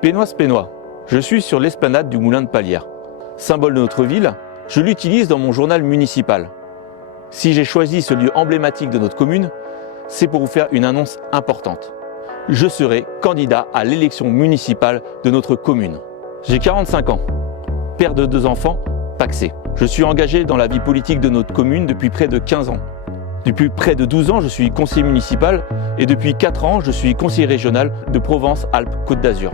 Pénois, je suis sur l'esplanade du Moulin de Palière. Symbole de notre ville, je l'utilise dans mon journal municipal. Si j'ai choisi ce lieu emblématique de notre commune, c'est pour vous faire une annonce importante. Je serai candidat à l'élection municipale de notre commune. J'ai 45 ans, père de 2 enfants, pacsés. Je suis engagé dans la vie politique de notre commune depuis près de 15 ans. Depuis près de 12 ans, je suis conseiller municipal et depuis 4 ans, je suis conseiller régional de Provence-Alpes-Côte d'Azur.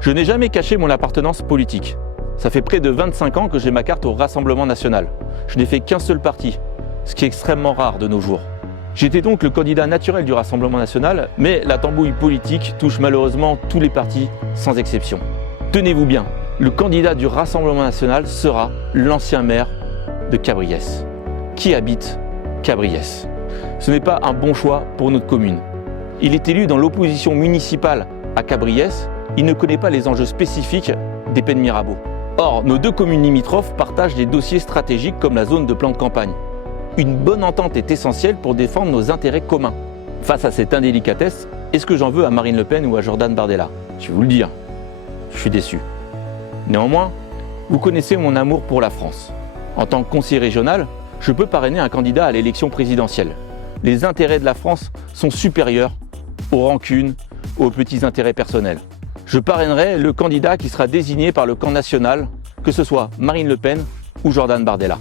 Je n'ai jamais caché mon appartenance politique. Ça fait près de 25 ans que j'ai ma carte au Rassemblement national. Je n'ai fait qu'un seul parti, ce qui est extrêmement rare de nos jours. J'étais donc le candidat naturel du Rassemblement national, mais la tambouille politique touche malheureusement tous les partis, sans exception. Tenez-vous bien, le candidat du Rassemblement national sera l'ancien maire de Cabriès. Qui habite Cabriès? Ce n'est pas un bon choix pour notre commune. Il est élu dans l'opposition municipale à Cabriès. Il ne connaît pas les enjeux spécifiques des Pennes Mirabeau. Or, nos 2 communes limitrophes partagent des dossiers stratégiques comme la zone de plan de campagne. Une bonne entente est essentielle pour défendre nos intérêts communs. Face à cette indélicatesse, est-ce que j'en veux à Marine Le Pen ou à Jordan Bardella? Je vais vous le dire, je suis déçu. Néanmoins, vous connaissez mon amour pour la France. En tant que conseiller régional, je peux parrainer un candidat à l'élection présidentielle. Les intérêts de la France sont supérieurs aux rancunes, aux petits intérêts personnels. Je parrainerai le candidat qui sera désigné par le camp national, que ce soit Marine Le Pen ou Jordan Bardella.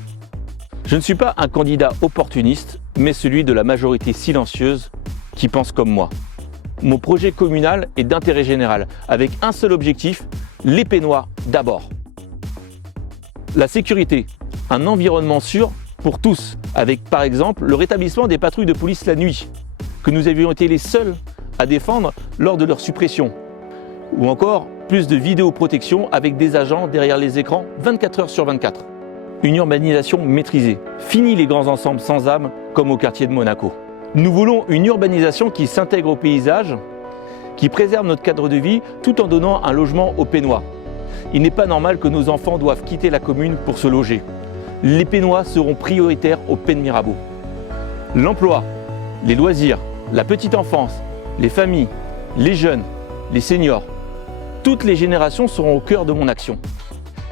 Je ne suis pas un candidat opportuniste, mais celui de la majorité silencieuse qui pense comme moi. Mon projet communal est d'intérêt général, avec un seul objectif, les Pénois d'abord. La sécurité, un environnement sûr pour tous, avec par exemple le rétablissement des patrouilles de police la nuit, que nous avions été les seuls à défendre lors de leur suppression. Ou encore, plus de vidéoprotection avec des agents derrière les écrans 24 heures sur 24. Une urbanisation maîtrisée. Fini les grands ensembles sans âme comme au quartier de Monaco. Nous voulons une urbanisation qui s'intègre au paysage, qui préserve notre cadre de vie tout en donnant un logement aux Pénois. Il n'est pas normal que nos enfants doivent quitter la commune pour se loger. Les Pénois seront prioritaires aux Pennes Mirabeau. L'emploi, les loisirs, la petite enfance, les familles, les jeunes, les seniors, toutes les générations seront au cœur de mon action.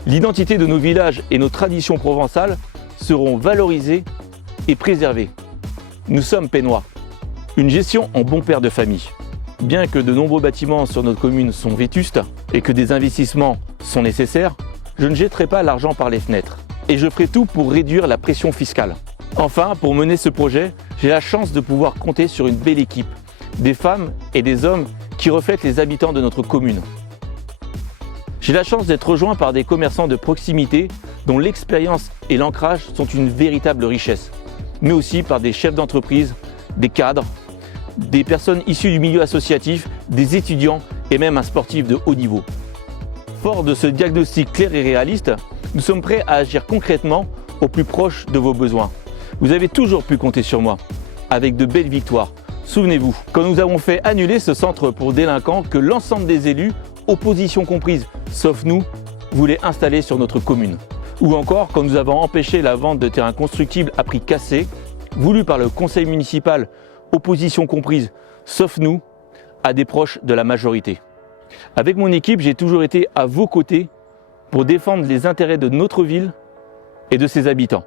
L'identité de nos villages et nos traditions provençales seront valorisées et préservées. Nous sommes Pénois. Une gestion en bon père de famille. Bien que de nombreux bâtiments sur notre commune sont vétustes et que des investissements sont nécessaires, je ne jetterai pas l'argent par les fenêtres. Et je ferai tout pour réduire la pression fiscale. Enfin, pour mener ce projet, j'ai la chance de pouvoir compter sur une belle équipe, des femmes et des hommes qui reflètent les habitants de notre commune. J'ai la chance d'être rejoint par des commerçants de proximité dont l'expérience et l'ancrage sont une véritable richesse, mais aussi par des chefs d'entreprise, des cadres, des personnes issues du milieu associatif, des étudiants et même un sportif de haut niveau. Fort de ce diagnostic clair et réaliste, nous sommes prêts à agir concrètement au plus proche de vos besoins. Vous avez toujours pu compter sur moi, avec de belles victoires. Souvenez-vous, quand nous avons fait annuler ce centre pour délinquants que l'ensemble des élus, opposition comprise, sauf nous, voulaient installer sur notre commune. Ou encore quand nous avons empêché la vente de terrains constructibles à prix cassé, voulu par le conseil municipal, opposition comprise, sauf nous, à des proches de la majorité. Avec mon équipe, j'ai toujours été à vos côtés pour défendre les intérêts de notre ville et de ses habitants.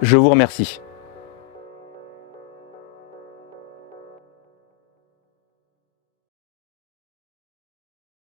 Je vous remercie.